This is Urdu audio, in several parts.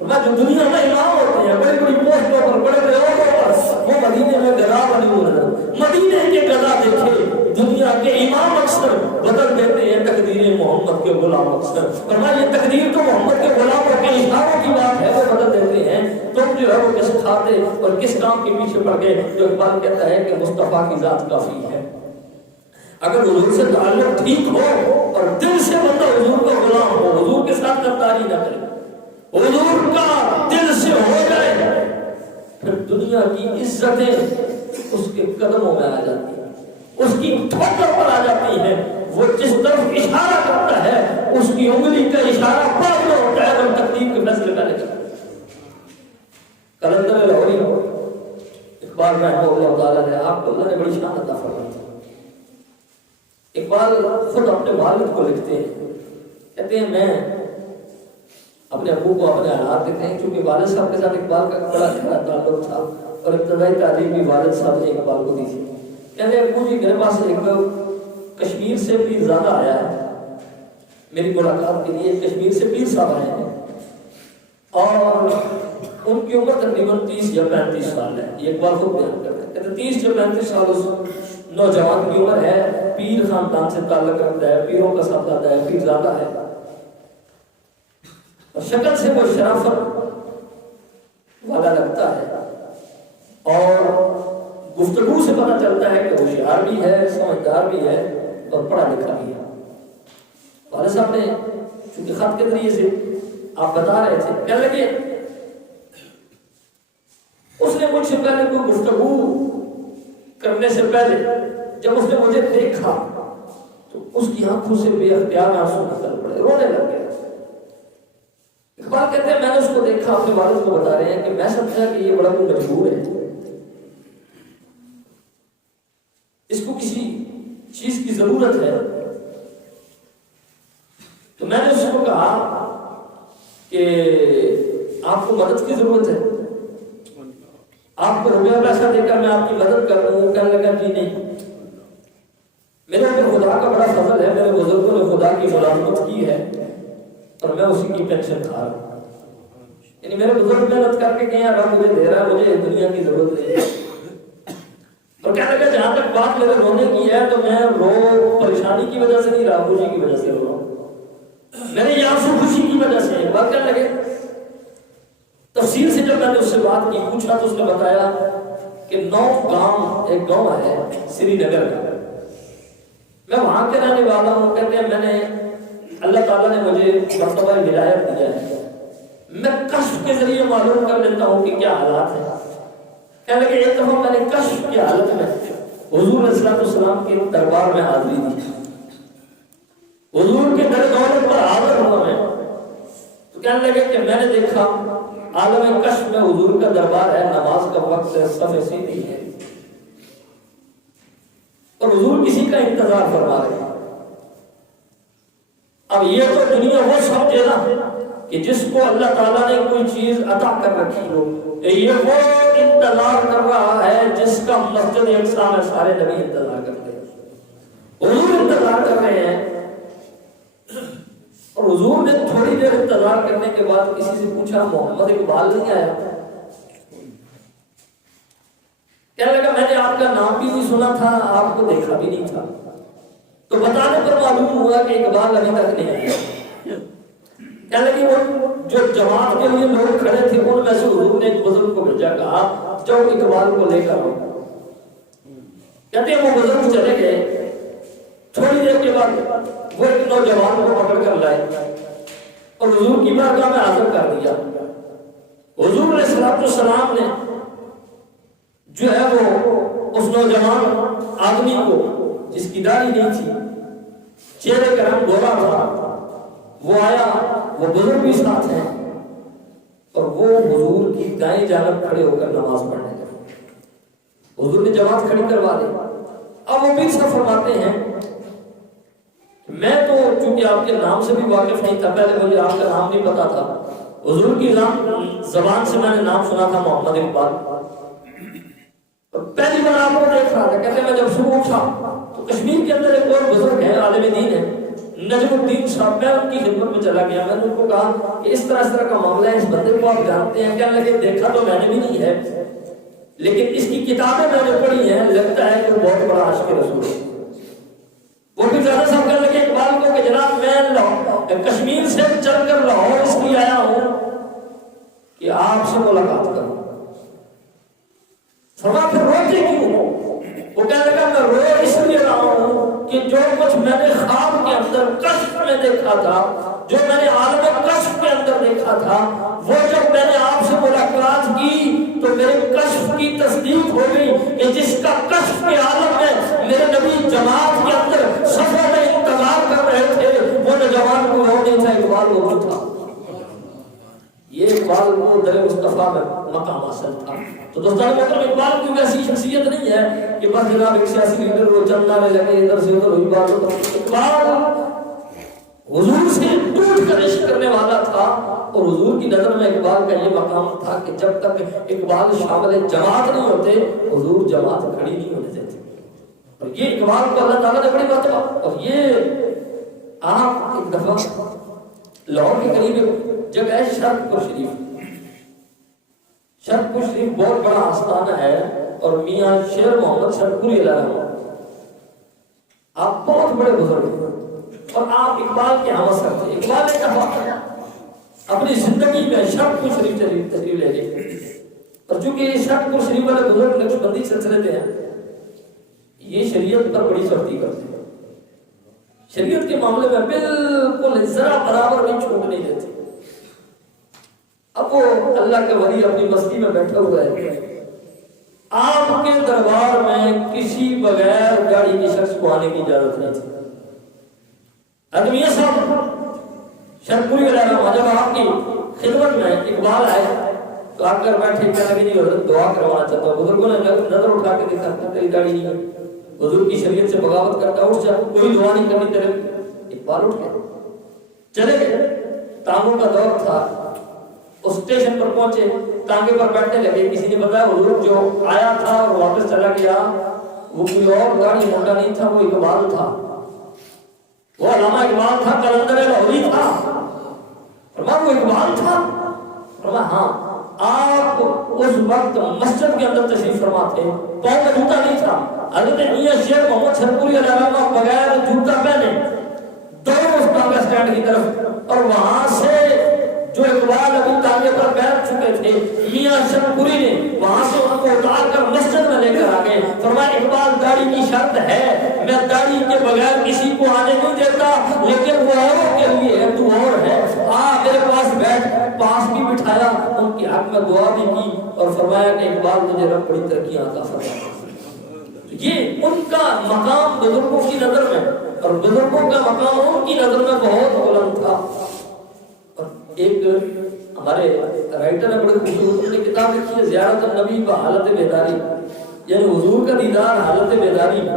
فرمایا جو دنیا میں امام ہوتے ہیں بڑی بڑی پوسٹوں پر بڑے بڑے عہدوں پر، وہ مدینے میں گدا بنی ہوئے، مدینے کے گدا دیکھے دنیا کے امام اکثر بدل دیتے ہیں تقدیر محمد کے غلام اکثر۔ فرمایا یہ تقدیر تو محمد کے غلاموں کے اشاروں کی بات ہے، وہ بدل دیتے ہیں، تم جو ہے وہ کس کھاتے اور کس کام کے پیچھے پڑ گئے؟ جو اقبال کہتا ہے کہ مصطفیٰ کی ذات کافی ہے۔ اگر حضور سے تعلق ٹھیک ہو اور دل سے بندہ حضور کا غلام ہو، حضور کے ساتھ غداری نہ کرے، حضور کا دل سے ہو جائے، پھر دنیا کی عزتیں اس کے قدموں میں آ جاتی ہیں، اس کی ٹھوکر پر آ جاتی ہیں۔ وہ جس طرف اشارہ کرتا ہے اس کی انگلی کا اشارہ بعد میں ہوتا ہے، اور تقدیر کے فیصلے پہلے کرتا ہے۔ قلندر لاہوری اقبال رحمہ اللہ تعالیٰ نے، آپ کو اللہ نے بڑی شان عطا فرمائی تھی۔ اقبال خود اپنے والد کو لکھتے ہیں، کہتے ہیں میں اپنے ابو کو اپنے حالات دیتے ہیں، کیونکہ والد صاحب کے ساتھ اقبال کا بڑا گہرا تعلق تھا اور ابتدائی تعلیم بھی والد صاحب نے اقبال کو دی تھی۔ کہتے ہیں ابو جی میرے پاس ایک کشمیر سے پیر زادہ آیا ہے میری ملاقات کے لیے، کشمیر سے پیر صاحب آئے ہیں اور ان کی عمر تقریباً 30 یا 35 سال ہے۔ یہ اقبال خود بیان کرتے ہیں، کہتے ہیں 30 یا 35 سال اس نوجوان کی عمر ہے، پیر خاندان سے تعلق رکھتا ہے، پیروں کا ساتھ آتا ہے، پیر زادہ ہے، اور شکل سے وہ شرافت والا لگتا ہے اور گفتگو سے پتہ چلتا ہے کہ ہوشیار بھی ہے، سمجھدار بھی ہے اور پڑھا لکھا بھی ہے۔ والد صاحب نے چونکہ خط کے ذریعے سے آپ بتا رہے تھے، کہنے لگے اس نے مجھ سے پہلے کوئی گفتگو کرنے سے پہلے جب اس نے مجھے دیکھا تو اس کی آنکھوں سے بے اختیار آنسو نکل پڑے، رونے لگ گئے۔ اقبال کہتے ہیں میں نے اس کو دیکھا، اپنے والد کو بتا رہے ہیں کہ میں سمجھا کہ یہ بڑا مجبور ہے، اس کو کسی چیز کی ضرورت ہے، تو میں نے اس کو کہا کہ آپ کو مدد کی ضرورت ہے، آپ کو روپیہ پیسہ دے کر میں آپ کی مدد کر رہا ہوں۔ کہنے لگا جی نہیں، میرے اوپر خدا کا بڑا فضل ہے، میرے بزرگوں نے خدا کی ملازمت کی ہے اور میں اسی کی پینشن کھا رہا ہوں، یعنی میرے بزرگ محنت کر کے گئے ہیں، رب مجھے دے رہا ہے، مجھے دنیا کی ضرورت نہیں ہے۔ اور کہنے لگا جہاں تک بات میرے رونے کی ہے تو میں پریشانی کی وجہ سے نہیں رہا، خوشی کی وجہ سے رو رہا ہوں، میرے آنسو خوشی کی وجہ سے۔ بات کہنے لگے تفصیل سے جب میں نے اس سے بات کی، پوچھا تو اس نے بتایا کہ 9 گاؤں، ایک گاؤں ہے سری نگر کا، میں وہاں کے رہنے والا ہوں۔ کہتے ہیں میں نے اللہ تعالیٰ نے مجھے مرتبہ ہدایت دیا ہے، میں کشف کے ذریعے معلوم کر لیتا ہوں کہ کیا حالات ہیں۔ کہنے لگے ایک دفعہ میں نے کشف کی حالت میں حضور علیہ السلام کے دربار میں حاضری دی، حضور کے در دولت پر حاضر ہوا میں، تو کہنے لگے کہ میں نے دیکھا عالم کشف میں حضور کا دربار ہے، نماز کا وقت ہے، صف سیدھی ہے اور حضور کسی کا انتظار فرما رہے ہیں۔ اب یہ تو دنیا وہ سمجھے نا کہ جس کو اللہ تعالیٰ نے کوئی چیز عطا کر رکھی ہو، یہ وہ انتظار کر رہا ہے جس کا مسجد اقصا میں سارے نبی انتظار کرتے ہیں، حضور انتظار کر رہے ہیں۔ اور حضور نے تھوڑی دیر انتظار کرنے کے بعد کسی سے پوچھا محمد اقبال نہیں آیا؟ کہنے لگا میں نے آپ کا نام بھی نہیں سنا تھا، آپ کو دیکھا بھی نہیں تھا، تو بتانے پر معلوم ہوا کہ اقبال ابھی تک نہیں آیا۔ کہنے لگے وہ جو جماعت کے لیے لوگ کھڑے تھے ان میں سے حضور نے ایک بزرگ کو بھیجا، کہا جاؤ اقبال کو لے کر آؤ۔ کہتے ہیں وہ بزرگ چلے گئے، تھوڑی دیر کے بعد وہ ایک نوجوان کو پکڑ کر لائے اور حضور کی بارگاہ میں حاضر کر دیا۔ حضور علیہ السلام نے جو ہے وہ اس نوجوان آدمی کو جس کی داڑھی نہیں تھی، چہرے کا رنگ گورا تھا، وہ آیا، وہ بزرگ بھی ساتھ ہیں اور وہ حضور کی دائیں جانب کھڑے ہو کر نماز پڑھنے لگے۔ حضور نے جماعت کھڑی کروا دی۔ اب وہ پیر صاحب فرماتے ہیں میں تو چونکہ آپ کے نام سے بھی واقف نہیں تھا، پہلے مجھے آپ کا نام نہیں پتا تھا، حضور کی زبان سے میں نے نام سنا تھا محمد اقبال، پہلی بار آپ کو دیکھ رہا تھا۔ کہتے میں جب صبح اٹھا تو کشمیر کے اندر ایک اور بزرگ ہے، عالم دین ہے، نجم الدین صاحب، میں ان کی خدمت میں چلا گیا، میں نے ان کو کہا کہ اس طرح کا معاملہ ہے، اس بندے کو آپ جانتے ہیں؟ کہنے لگے دیکھا تو میں نے بھی نہیں ہے، لیکن اس کی کتابیں میں نے پڑھی ہیں، لگتا ہے کہ وہ بہت بڑا عاشق رسول ہے۔ وہ بھی زیادہ صاحب کہنے لگے اقبال کو کہ جناب میں کشمیر سے چل کر لاہور اس لیے آیا ہوں کہ آپ سے ملاقات کروں۔ فرما پھر روتے کیوں ہو؟ وہ کہنے لگا میں رو اس لیے رہا ہوں کہ جو کچھ میں نے خواب کے اندر کشف میں دیکھا تھا، جو میں نے عالم کشف کے اندر دیکھا تھا، وہ جب میں نے آپ سے ملاقات کی تو میرے کشف کی تصدیق ہو گئی کہ جس کا کشف کے عالم میں میرے نبی جماعت کے اندر سفر میں انتظار کر رہے تھے، وہ نوجوان کو وہ نہیں تھا، اقبال وہ تھا۔ یہ اقبال کو در مصطفیٰ میں مقام حاصل تھا۔ تو دوستان محترم، اقبال کی ویسی شخصیت نہیں ہے کہ بس جناب ایک سیاسی لیڈر وہ چلنا لگے ادھر سے ادھر ہوئی بات ہو۔ اقبال حضور سے ٹوٹ کر عشق کرنے والا تھا، اور حضور کی نظر میں اقبال کا یہ مقام تھا کہ جب تک اقبال شامل جماعت نہیں ہوتے حضور جماعت کھڑی نہیں ہونے دیتے۔ اور یہ اقبال کو اللہ تعالیٰ نے بڑی مرتبہ، اور یہ آپ ایک دفعہ لاہور کے قریب جگہ ہے شرقپور شریف۔ شرقپور شریف بہت بڑا آستانہ ہے، اور میاں شیر محمد شرقپوری علیہ الرحمہ آپ بہت بڑے بزرگ ہیں، اور آپ اقبال کے ہم اثر تھے۔ اقبال نے کہا اپنی زندگی میں شرقپور شریف تشریف لے گئے، اور چونکہ یہ شرقپور شریف والے بزرگ نقشبندی سلسلے کے ہیں، یہ شریعت پر بڑی سختی کرتے ہیں، شریعت کے معاملے میں بالکل ذرا برابر بھی چھوٹ نہیں دیتے۔ اب وہ اللہ کے ولی اپنی مستی میں بیٹھا ہوا ہے، آپ کے دربار میں کسی بغیر گاڑی کے شخص کو آنے کی اجازت نہیں تھی۔ ادمیہ صاحب شرقپوری علیہ الرحمہ جب آپ کی خدمت میں اقبال آئے تو آ کر بیٹھے، کہنے لگے نہیں حضرت دعا کروانا چاہتا ہوں۔ بزرگوں نے نظر اٹھا کے دیکھا تیری داڑھی نہیں ہے، حضور کی شریعت سے بغاوت کرتا، اٹھ جا، کوئی دعا نہیں کرنی تیرے۔ اقبال اٹھ گئے، چلے گئے۔ تانگوں کا دور تھا، اس اسٹیشن پر پہنچے، تانگے پر بیٹھنے لگے۔ کسی نے بتایا حضور جو آیا تھا اور واپس چلا گیا وہ کوئی اور داڑھی موٹا نہیں تھا، وہ اقبال تھا، وہ علامہ اقبال تھا، کلندر لاہوری تھا۔ فرمایا وہ اقبال تھا؟ فرمایا ہاں۔ آپ اس وقت مسجد کے اندر تشریف فرما تھے، پاؤں میں جوتا نہیں تھا۔ حضرت میاں شیر محمد شرقپوری علیہ الرحمہ بغیر جوتا پہنے دوڑے اس تانگہ سٹینڈ کی طرف، اور وہاں سے جو اقبال ابھی تانگے پر بیٹھ چکے تھے، میاں شرقپوری نے وہاں سے ان کو اتار کر مسجد میں لے کر آ گئے۔ فرمایا اقبال داڑھی کی شرط ہے، میں داڑھی کے بغیر کسی کو آنے نہیں دیتا، لیکن وہ اوروں کے لیے ہے، تو اور ہے، آ میرے پاس بیٹھ۔ پاس بھی بٹھایا، ان کی حق میں دعا بھی کی، اور فرمایا کہ اقبال تجھے رب بڑی ترقیاں عطا فرمائے۔ یہ ان کا مقام بزرگوں کی نظر میں، اور بزرگوں کا مقام ان کی نظر میں بہت بلند تھا۔ اور ایک ہمارے رائٹر نے بڑے خوبصورت نے کتاب لکھی ہے زیارت النبی با حالت بیداری، یعنی حضور کا دیدار حالت بیداری۔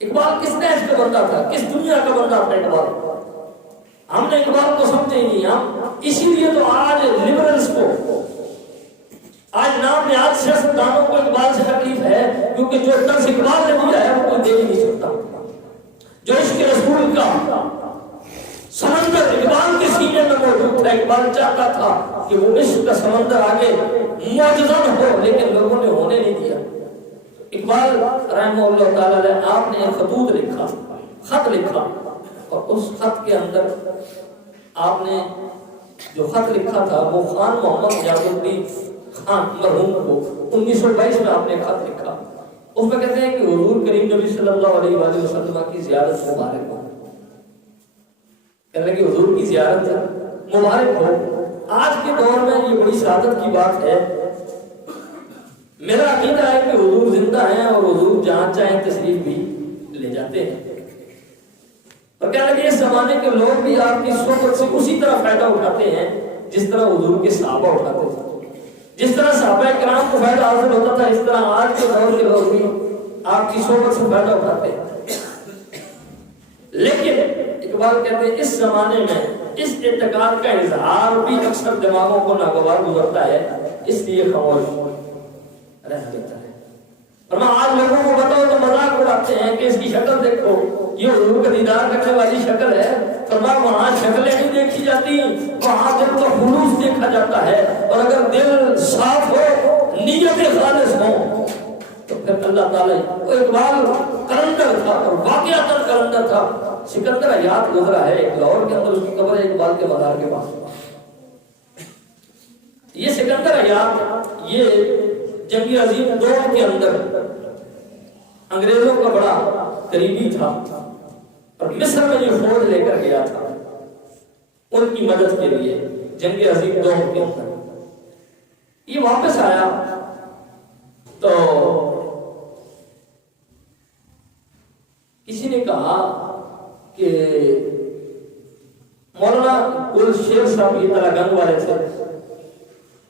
اقبال کس دیش کا بندہ تھا، کس دنیا کا بندہ تھا اقبال؟ ہم نے اقبال کو سمجھے ہی نہیں، ہم اسی لیے تو آج لبرلز کو، آج نام نہاد سیاستدانوں کو اقبال سے تکلیف ہے، کیونکہ جو طرز اقبال نے دیا ہے وہ کوئی دے ہی نہیں سکتا۔ جو عشق رسول کا سمندر اقبال کے سینے میں موجود تھا، اقبال چاہتا تھا کہ وہ عشق کا سمندر آگے معجزہ ہو، لیکن لوگوں نے ہونے نہیں دیا۔ اقبال رحمہ اللہ تعالیٰ نے آپ نے خطوط لکھا، خط لکھا، اور اس خط کے اندر آپ نے جو خط لکھا تھا وہ خان محمد جاز الدین خان مرحوم کو 1922 میں آپ نے خط لکھا۔ اس میں کہتے ہیں کہ حضور کریم نبی صلی اللہ علیہ وآلہ وسلم کی زیارت مبارک ہو، کہنے لگے حضور کی زیارت مبارک ہو۔ آج کے دور میں یہ بڑی سعادت کی بات ہے، میرا عقیدہ ہے کہ حضور زندہ ہیں اور حضور جہاں چاہیں تشریف بھی لے جاتے ہیں، اور کہنے لگے اس زمانے کے لوگ بھی آپ کی صحبت سے اسی طرح فائدہ اٹھاتے ہیں جس طرح حضور کے صحابہ اٹھاتے تھے۔ جس طرح صحابہ کرام کو فائدہ حاصل ہوتا تھا، اس طرح آج کے دور کے لوگ بھی آپ کی صحبت سے فائدہ اٹھاتے ہیں۔ لیکن اقبال کہتے ہیں اس زمانے میں اس اعتقاد کا اظہار بھی اکثر دماغوں کو ناگوار گزرتا ہے، اس لیے خاموش رہ جاتا ہے۔ اور میں آج لوگوں کو بتاؤ تو مذاق اڑاتے ہیں کہ اس کی شکل دیکھو، یہ حضور کا دیدار کرنے والی شکل ہے. فرمایا وہاں شکلیں نہیں دیکھی جاتی, وہاں دل کا خلوص دیکھا جاتا ہے. اور اگر دل صاف ہو, نیت خالص ہو, تو پھر اللہ تعالیٰ. وہ اقبال کلندر تھا اور واقعات کلندر تھا. سکندر حیات گزرا ہے لاہور کے اندر, اس کی قبر ہے اقبال کے مزار کے پاس. یہ سکندر حیات یہ جنگ عظیم 2 کے اندر انگریزوں کا بڑا قریبی تھا اور مصر میں جو فوج لے کر گیا تھا ان کی مدد کے لیے جنگ عظیم 2 کے اندر. یہ واپس آیا تو کسی نے کہا کہ مولانا گل شیر صاحب یہ تلاگنگ والے تھے,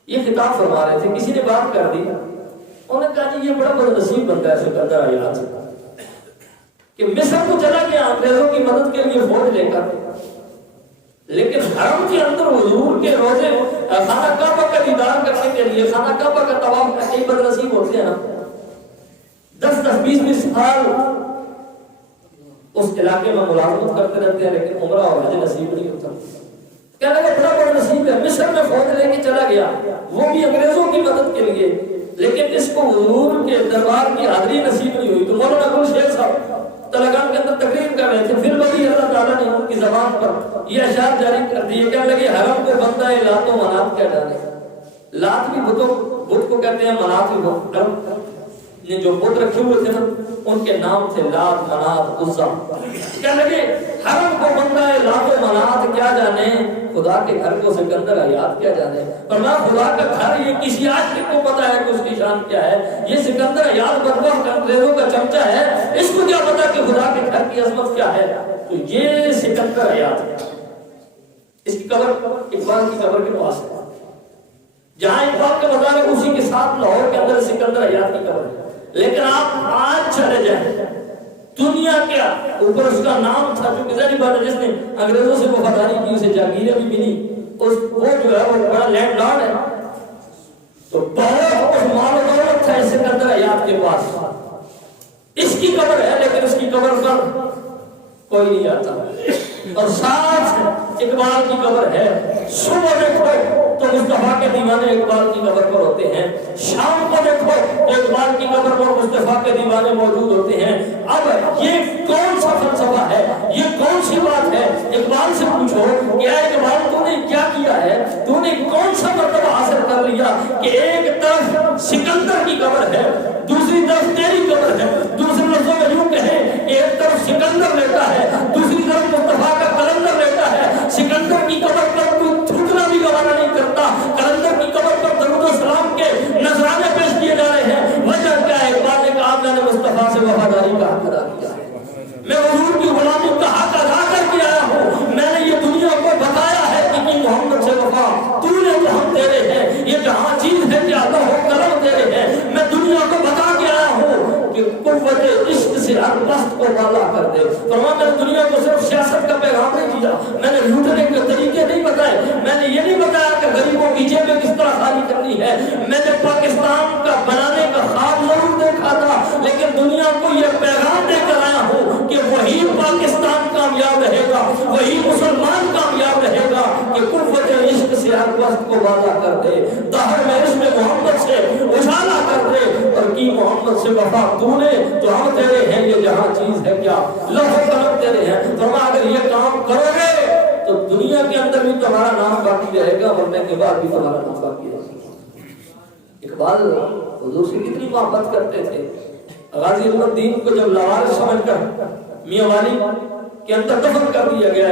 یہ خطاب فرما رہے تھے. کسی نے بات کر دی, انہوں نے کہا جی یہ بڑا بڑا نصیب بنتا ہے سکندر حیات کہ مصر کو چلا گیا انگریزوں کی مدد کے لیے فوج لے کر, لیکن حرم کے اندر حضور کے روزے خانہ کعبہ کا دیدار کرنے کے لیے, خانہ کعبہ کا طواف کرنے کے بد نصیب ہوتے ہیں نا, 10-10 20-20 سال اس علاقے میں ملازمت کرتے رہتے ہیں, لیکن عمرہ اور حج نصیب نہیں ہوتا. کہنے لگا بڑا بڑا نصیب ہے, مصر میں فوج لے کے چلا گیا وہ بھی انگریزوں کی مدد کے لیے, لیکن اس کو حضور کے دربار کی حاضری نصیب نہیں ہوئی. تو مولانا گل شیر صاحب تلنگانہ کے اندر تقریر کر رہے تھے, پھر وہی اللہ تعالیٰ نے ان کی زبان پر یہ اشعار جاری کر دیے. کہنے لگے حرم کو بندہ ہے لات و منات کیا جانے. لات بھی بت کو کہتے ہیں, منات بھی بت. یہ جو بت رکھے ہوئے تھے نا ان کے نام تھے لات, منات, عزا. کہنے لگے حرم کو بندہ ہے لات و منات کیا جانے, خدا کے گھر کو سکندر حیات کیا جانے. فرمایا خدا کا گھر یہ کسی عاشق کو پتا ہے کہ اس کی شان کیا ہے, یہ سکندر حیات بدبخت انگریزوں کا چمچہ ہے, اس کو کیا پتا کہ خدا کے گھر کی عظمت کیا ہے. تو یہ سکندر حیات ہے. اس کی قبر اقبال کی قبر کے پاس ہے, جہاں اقبال کا مزار ہے اسی کے ساتھ لاہور کے اندر سکندر حیات کی قبر ہے. لیکن آپ آج چلے جائیں دنیا کے اوپر اس کا نام تھا, جو ظاہری بات ہے جس نے انگریزوں سے وفاداری کی اسے جاگیریں بھی ملی, وہ جو ہے وہ بڑا لینڈ لارڈ ہے, تو بہت کچھ مال و دولت تھا اس سکندر حیات کے پاس. اس کی قبر ہے لیکن اس کی قبر پر کوئی نہیں آتا. اور ساتھ اقبال کی قبر ہے. صبح دیکھو تو مصطفیٰ کے دیوانے اقبال کی قبر پر ہوتے ہیں, شام کو دیکھو تو اقبال کی قبر پر مصطفیٰ کے دیوانے موجود ہوتے ہیں. اب یہ کون سا فلسفہ ہے, یہ کون سی بات ہے؟ اقبال سے پوچھو کہ اے اقبال تو نے کیا کیا ہے, تو نے کون سا مرتبہ حاصل کر لیا کہ ایک طرف سکندر کی قبر ہے, دوسری طرف تیری قبر ہے. دوسرے لفظوں میں یوں کہیں ایک طرف سکندر لیتا ہے, دوسری طرف مصطفیٰ کا کلندر لیتا ہے. سکندر کی قبر پر کوئی تھوکنا بھی گوارا نہیں کرتا, کلندر کی قبر پر درود و سلام کے نذرانے پیش کیے جا رہے ہیں. وجہ کیا ہے؟ اقبال نے کہا میں نے مصطفیٰ سے وفاداری کا حق ادا کیا ہے, میں حضور کی غلامی کا حق ادا کر کے آیا ہوں. میں نے یہ دنیا کو بتایا ہے کہ محمد سے وفا تو نے تو ہم تیرے ہیں, یہ جہاں چیز ہے کہ اللہ و کرم تیرے ہیں. میں دنیا کو بتا کے آیا ہوں کہ قوت عشق سے ہر بست کو والا کر دے. فرمایا میں نے دنیا کو صرف سیاست کا پیغام نہیں دیا, میں نے لوٹنے کے طریقے نہیں بتائے, میں نے یہ نہیں بتایا کہ غریبوں کی جیبیں کس طرح خالی کرنی ہے. میں نے پاکستان کا بنانے کا خواب ضرور دیکھا تھا, لیکن دنیا کو یہ پیغام دے کر آیا ہوں کہ وہی پاکستان کامیاب رہے گا, وہی مسلمان کامیاب رہے گا کہ قوت عشق سے ہر وقت کو والا کر دے, دہر میں عشق محمد سے اجالا کر دے. اور کی محمد سے وفا تو نے تو ہم تیرے ہیں, یہ جہاں چیز ہے کیا لوح قلم تیرے ہیں. فرمایا اگر یہ کام کرو گے تو دنیا کے اندر بھی تمہارا نام باقی رہے گا, مرنے کے بعد بھی تمہارا نام باقی رہے گا. اقبال حضور سے کتنی محبت کرتے تھے. غازی علم الدین کو جب لاوارث سمجھ کر میاں والی کے اندر دفن کر دیا گیا,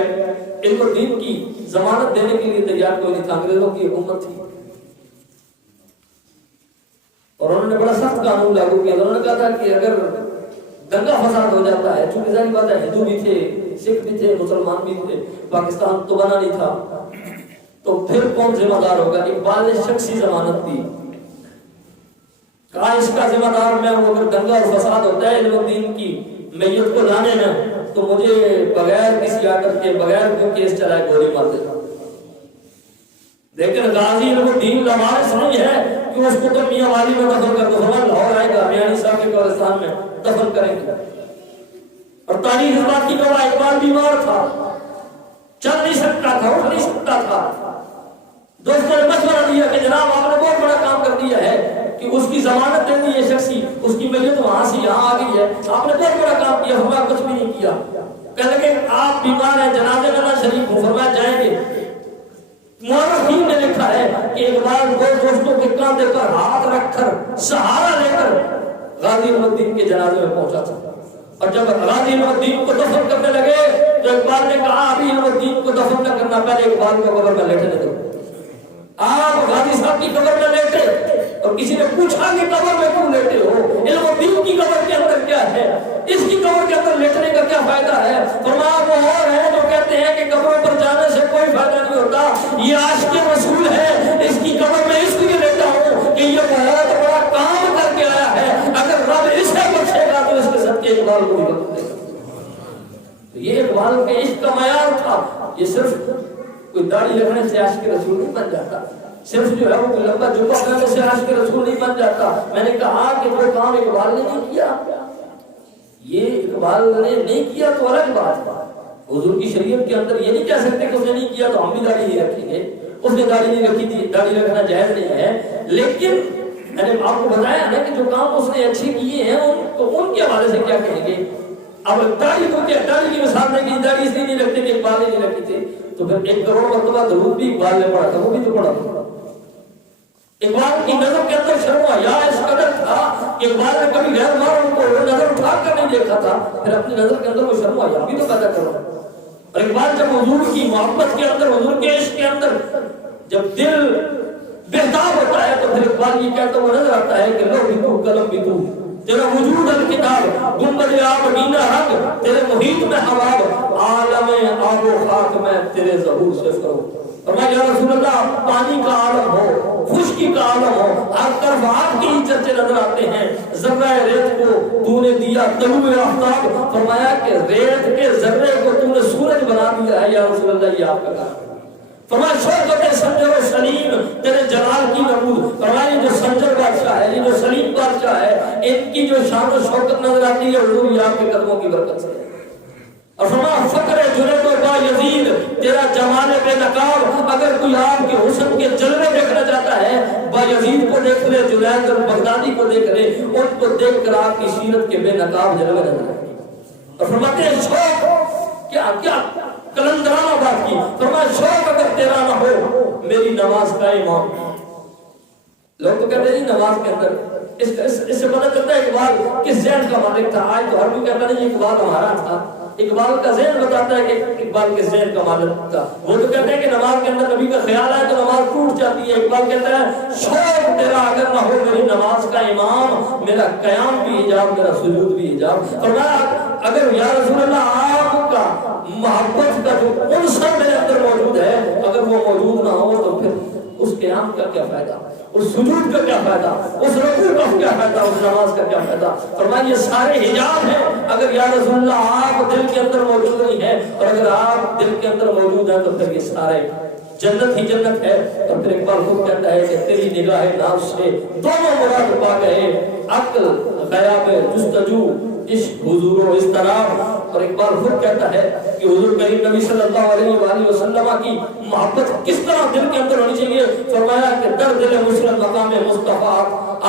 علم الدین کی ضمانت دینے کے لیے تیار کوئی نہیں تھا, انگریزوں کی حکومت تھی اور انہوں نے بڑا سخت قانون لاگو کیا. انہوں نے کہا تھا کہ اگر دنگا فساد ہو جاتا ہے, چونکہ ظاہر بات ہے ہندو بھی تھے, سکھ بھی تھے, مسلمان بھی تھے, پاکستان تو بنا نہیں تھا, تو پھر کون ذمہ دار ہوگا؟ اقبال نے شخصی ضمانت دی, کہا اس کا ذمہ دار میں ہوں. اگر دنگا اور فساد ہوتا ہے علم الدین کی میت کو لانے میں تو مجھے بغیر کسی آرڈر کے, بغیر کوئی کیس چلائے گولی مار دیتا. لیکن غازی علم الدین لاوارث نہیں ہے کہ اس کو تو میاں والی میں دفن کر دو, لاہور آئے گا میانی صاحب کے قبرستان میں دفن کریں گے. اور تاریخ اس بات کی گواہ اقبال بیمار تھا، چل نہیں سکتا تھا، اٹھ نہیں سکتا تھا. دوستوں نے مشورہ دیا کہ جناب آپ نے بہت بڑا کام کر دیا ہے کہ اس کی ضمانت دے دی ہے شخصی، اس کی میت وہاں سے یہاں آ گئی ہے، آپ نے بہت بڑا کام کیا، فرمایا کچھ بھی نہیں کیا. کہنے لگے آپ بیمار ہیں، جنازے میں نہ شریک ہوں، فرمایا جائیں گے. مورخین نے لکھا ہے کہ اقبال دو دوستوں کے کاندھے پر ہاتھ رکھ کر سہارا لے کر غازی علم الدین کے جنازے میں پہنچا تھا. اور جب غازی علم الدین کو دفن کرنے لگے تو اقبال نے کہا ابھی علم الدین کو دفن نہ کرنا، پہلے اقبال کو قبر میں لیٹنے دو. آپ غازی صاحب کی قبر میں لیٹے اور کسی نے پوچھا کہ قبر میں کیوں لیٹے ہو؟ علم الدین کی قبر کے اندر کیا ہے؟ اس کی قبر کے اندر لیٹنے کا کیا فائدہ ہے؟ فرمایا وہ اور ہیں جو کہتے ہیں کہ قبروں پر جانے سے کوئی فائدہ نہیں ہوتا، یہ عاشق رسول ہے، اس کی قبر میں اس لیے لیتا ہوں کہ یہ بہت بڑا کام کر کے آیا ہے، اگر رب اسے بخشے گا تو اس کے صدقے اقبال کو بھی بخشے گا. یہ اقبال کے عشق کا معیار تھا. یہ صرف کوئی داڑھی رکھنے سے عاشق رسول نہیں بن جاتا، صرف جو ہے وہ کوئی لمبا جبہ پہننے سے عاشق رسول نہیں بن جاتا. میں نے کہا کہ وہ کام اقبال نے نہیں کیا، یہ اقبال نے نہیں کیا تو الگ بات ہے. حضور کی شریعت کے اندر یہ نہیں کہہ سکتے کہ اس نے نہیں کیا تو ہم بھی داڑھی نہیں رکھیں گے. اس نے داڑھی نہیں رکھی تھی، داڑھی رکھنا جائز نہیں ہے، لیکن میں نے آپ کو بتایا نا کہ جو کام اس نے اچھے کیے ہیں ان کے حوالے سے کیا کہیں گے. اب داڑھی کو کیا، داڑھی کی مثال میں کہ داڑھی اس لیے نہیں رکھتے کہ اقبال نے نہیں رکھی تھی، تو پھر 1 کروڑ مرتبہ درود بھی اقبال نے پڑھا تھا، وہ بھی تو پڑھا تھا. اقبال کی نظر کے اندر شرم و حیا اس قدر تھا کہ اقبال نے کبھی غیر محرم کو نظر اٹھا کر نہیں دیکھا تھا، پھر اپنی نظر کے اندر وہ شرم و حیا بھی تو پیدا کرو. اور اقبال جب حضور کی محبت کے اندر، حضور کے عشق کے اندر جب دل بہتاب ہوتا ہے تو پھر اقبال یہ کہتا وہ نظر آتا ہے کہ لو بھی تو قلم بھی تو، تیرا وجود الکتاب، گنبد آبگینہ رنگ تیرے محیط میں حواب، عالم آب و خاک میں تیرے ظہور سے فروغ. فرمایا یا رسول اللہ پانی کا عالم ہو، خشکی کا عالم ہو، ہر طرف آپ کی چرچے نظر آتے ہیں. ذرہ ریت کو تو نے دیا طلوع آفتاب، فرمایا کہ ریت کے ذرے کو تو نے سورج بنا دیا ہے یا رسول اللہ، یہ آپ کا کام. فرمایا شوکت سنجر و سلیم تیرے جلال کی نمود. فرمایا جو سنجر بادشاہ ہے، یہ جو سلیم بادشاہ ہے، ان کی جو شان و شوکت نظر آتی ہے حضور یہ آپ کے قدموں کی برکت سے. اور فرمایا فقر جنید و با یزید تیرا جمال بے نقاب، اگر کوئی آپ کے حسن کے جلوے دیکھنا چاہتا ہے با یزید کو دیکھ لے، جنید بغدادی کو دیکھ لے، ان کو دیکھ کر آپ کی سیرت کے بے نقاب جلوے نظر آئیں. اور فرماتے ہیں شوق کیا کیا کلندرانہ بات کی. فرمایا شوق اگر تیرا نہ ہو میری نماز کا امام. لوگ تو کہتے ہیں نماز کے اندر اس سے پتہ چلتا ہے اقبال کس ذہن کا مالک تھا. آج تو ہر کوئی کہتا نہیں اقبال ہمارا تھا، اقبال کا ذہن بتاتا ہے کہ اقبال کے ذہن کا مالک تھا. وہ تو کہتے ہیں کہ نماز کے اندر نبی کا خیال ہے تو نماز ٹوٹ جاتی ہے. اقبال کہتا ہے شوق تیرا اگر نہ ہو میری نماز کا امام، میرا قیام بھی حجاب، میرا سجود بھی حجاب. فرمایا اگر یا رسول اللہ آپ کا محبت کا جو عنصر میرے اندر موجود ہے اگر وہ موجود نہ ہو تو پھر اس قیام کا کیا فائدہ، اس سجود کا کیا فائدہ، اس رکوع کا کیا فائدہ، اس نماز کا کیا فائدہ. فرمایا یہ سارے حجاب ہیں اگر یا رسول اللہ آپ دل کے اندر موجود نہیں ہے، اور اگر آپ دل کے اندر موجود ہیں تو پھر یہ سارے جنت ہی جنت ہے. اور پھر اقبال خود کہتا ہے کہ تیری نگاہ ناز سے دونوں مراد پا گئے، عقل غیاب جستجو، عشق حضور و اضطراب. اور اقبال خود کہتا ہے کہ حضور کریم نبی صلی اللہ علیہ وآلہ وسلم کی محبت کس طرح دل کے اندر ہونی چاہیے. فرمایا کہ در دل مسلم مقام مصطفیٰ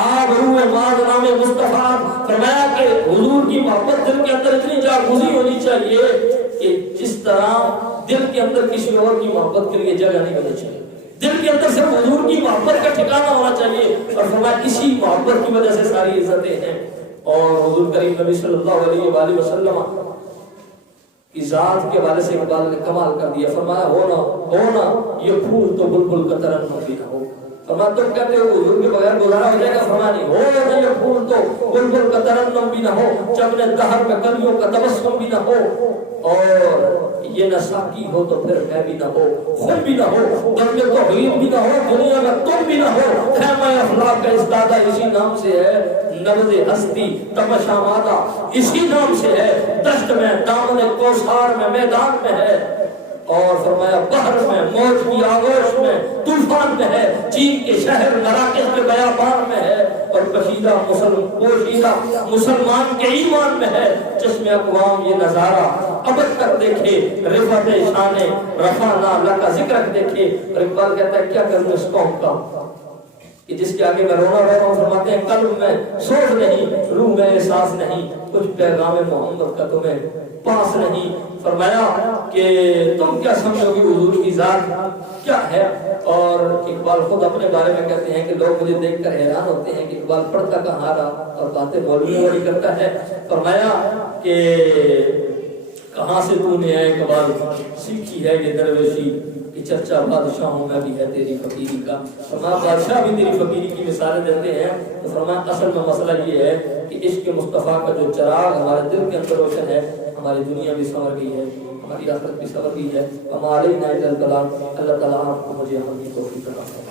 آب روح ماز نام مصطفیٰ. فرمایا کہ حضور کی محبت دل کے اندر اتنی جاگوزی ہونی چاہیے کہ جس طرح دل کے اندر کسی اور کی محبت کے لیے جگہ نہیں ہونی چاہیے. دل کے اندر صرف حضور کی محبت کا ٹھکانہ ہونا چاہیے. اور فرمایا اسی محبت کی وجہ سے ساری عزتیں ہیں. اور حضور کریم نبی صلی اللہ علیہ وآلہ وسلم کی ذات کے حوالے سے اقبال نے کمال کر دیا. فرمایا ہونا یہ پھول تو بلبل کا ترنم بھی نہ ہو. فرمایا تم کہتے ہو حضور کے بغیر گزارا ہو جائے گا. فرمایا نہیں، ہونا یہ پھول تو بلبل کا ترنم بھی نہ ہو، چمن دہر میں کلیوں کا تبسم بھی نہ ہو، اور یہ نہ ساقی ہو تو پھر میں بھی نہ ہو، خود بھی نہ ہو، درد توحید بھی نہ ہو، دنیا میں تم بھی نہ ہو. خیمہ اخلاق کا استادہ اسی نام سے ہے، نبض ہستی تپش آمادہ اسی نام سے ہے، دشت میں دامن کوثر میں میدان میں ہے. اور فرمایا بحر میں موج کی آغوش میں طوفان میں ہے، چین کے شہر مراکز کے بیابان میں ہے، اور پوشیدہ مسلمان کے ایمان میں ہے۔ چشم اقوام یہ نظارہ ابد تک دیکھے، رفعت شان رفعنا لک ذکرک دیکھے۔ اور اقبال کہتا ہے کیا کروں اس قوم کا کہ جس کے آگے میں رونا رہا ہوں۔ فرماتے ہیں قلب میں سوچ نہیں، روح میں احساس نہیں، کچھ پیغام محمد کا تمہیں پاس نہیں۔ فرمایا کہ تم کیا سمجھو گی حضور کی ذات کیا ہے؟ اور اقبال خود اپنے بارے میں کہتے ہیں کہ لوگ مجھے دیکھ کر حیران ہوتے ہیں کہ اقبال پڑھتا کہاں رہا اور باتیں مولوی والی کرتا ہے۔ فرمایا کہ کہاں سے تو نے اے اقبال سیکھی ہے یہ درویشی کہ چرچا بادشاہوں میں بھی ہے تیری فقیری کا۔ فرمایا بادشاہ بھی تیری فقیری کی مثالیں دیتے ہیں۔ تو فرمایا اصل میں مسئلہ یہ ہے کہ عشق مصطفیٰ کا جو چراغ ہمارے دل کے اندر روشن ہے، ہماری دنیا بھی سنور گئی ہے، ہماری آخرت بھی سنور گئی ہے۔ ہمارے نائٹ البلاغ، اللہ تعالیٰ آپ کو مجھے ہم کی توفیق عطا فرمائے۔